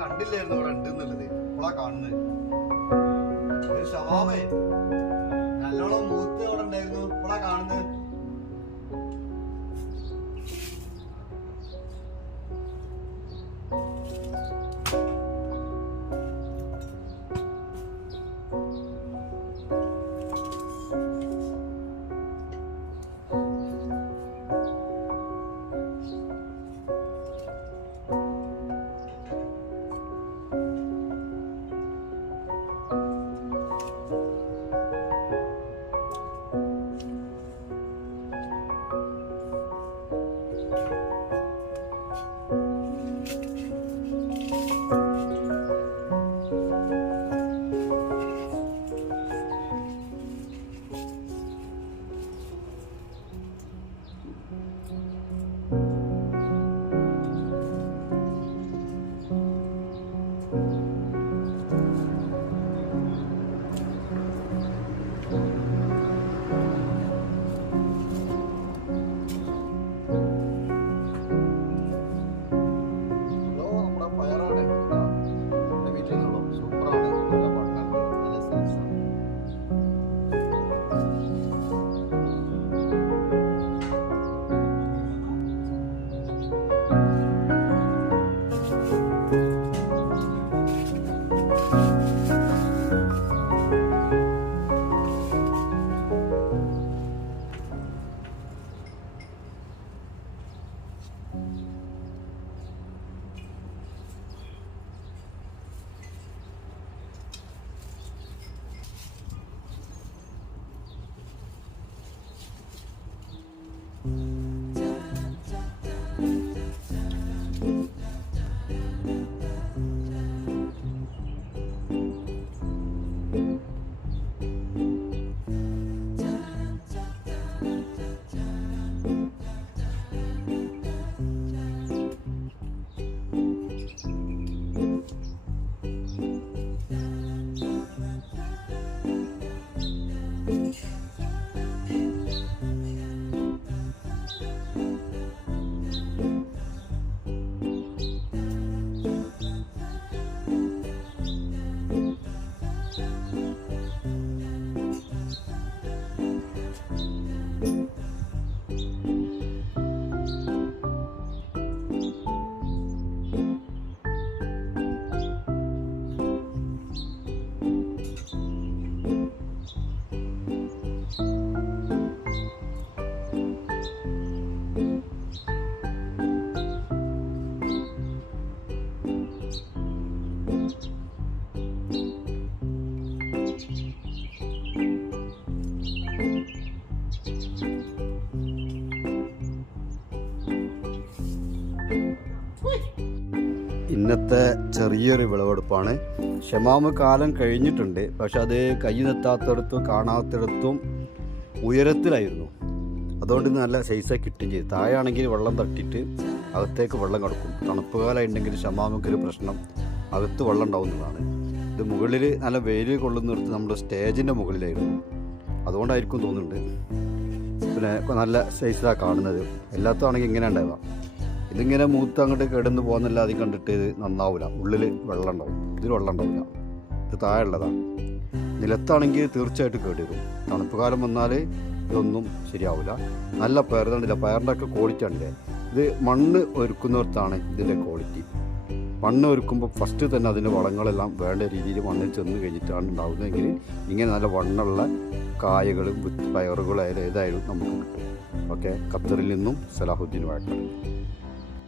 കണ്ടില്ലായിരുന്നു ഇവിടെ ഉണ്ട് എന്നുള്ളത്. ഇപ്പോഴാ കാണുന്നത്. ഷവാമേ നല്ലോണം മൂത്ത് അവിടെ ഉണ്ടായിരുന്നു. ഇപ്പോഴാ കാണുന്നത്. ഇന്നത്തെ ചെറിയൊരു വിളവെടുപ്പാണ്. ഷമാമ് കാലം കഴിഞ്ഞിട്ടുണ്ട്. പക്ഷെ അത് കയ്യിലെത്താത്തടത്തും കാണാത്തിടത്തും ഉയരത്തിലായിരുന്നു. അതുകൊണ്ട് നല്ല സൈസായി കിട്ടുകയും ചെയ്തു. താഴെയാണെങ്കിൽ വെള്ളം തട്ടിയിട്ട് അകത്തേക്ക് വെള്ളം കിടക്കും. തണുപ്പ് കാലമുണ്ടെങ്കിൽ ഷമാമക്കൊരു പ്രശ്നം, അകത്ത് വെള്ളം ഉണ്ടാവുന്നതാണ്. ഇത് മുകളിൽ നല്ല വെയിൽ കൊള്ളുന്നിടത്ത് നമ്മുടെ സ്റ്റേജിൻ്റെ മുകളിലായിരുന്നു. അതുകൊണ്ടായിരിക്കും തോന്നുന്നുണ്ട്. പിന്നെ നല്ല സൈസിലാണ് കാണുന്നത്. എല്ലാത്താണെങ്കിൽ ഇങ്ങനെ ഉണ്ടാവുക. ഇതിങ്ങനെ മൂത്ത് അങ്ങോട്ട് കിടന്ന് പോകുന്നല്ലാതെ കണ്ടിട്ട് ഇത് നന്നാവില്ല. ഉള്ളിൽ വെള്ളം ഉണ്ടാവും. ഇതിൽ വെള്ളം ഉണ്ടാവില്ല. ഇത് താഴെയുള്ളതാണ്. നിലത്താണെങ്കിൽ തീർച്ചയായിട്ടും കേടുവരും. തണുപ്പ് കാലം വന്നാൽ ഇതൊന്നും ശരിയാവില്ല. നല്ല പയറുതണ്ടില്ല. പയറിൻ്റെ ഒക്കെ ക്വാളിറ്റി ആണില്ലേ. ഇത് മണ്ണ് ഒരുക്കുന്നിടത്താണ് ഇതിൻ്റെ ക്വാളിറ്റി. മണ്ണ് ഒരുക്കുമ്പോൾ ഫസ്റ്റ് തന്നെ അതിൻ്റെ വളങ്ങളെല്ലാം വേണ്ട രീതിയിൽ മണ്ണിൽ ചെന്ന് കഴിഞ്ഞിട്ടാണ് ഉണ്ടാകുന്നതെങ്കിൽ ഇങ്ങനെ നല്ല വണ്ണുള്ള കായകളും പയറുകളും ഏതായാലും നമുക്ക് കിട്ടും. ഓക്കെ, ഖത്തറിൽ നിന്നും സലാഹുദ്ദീൻ വാഴക്കാട്.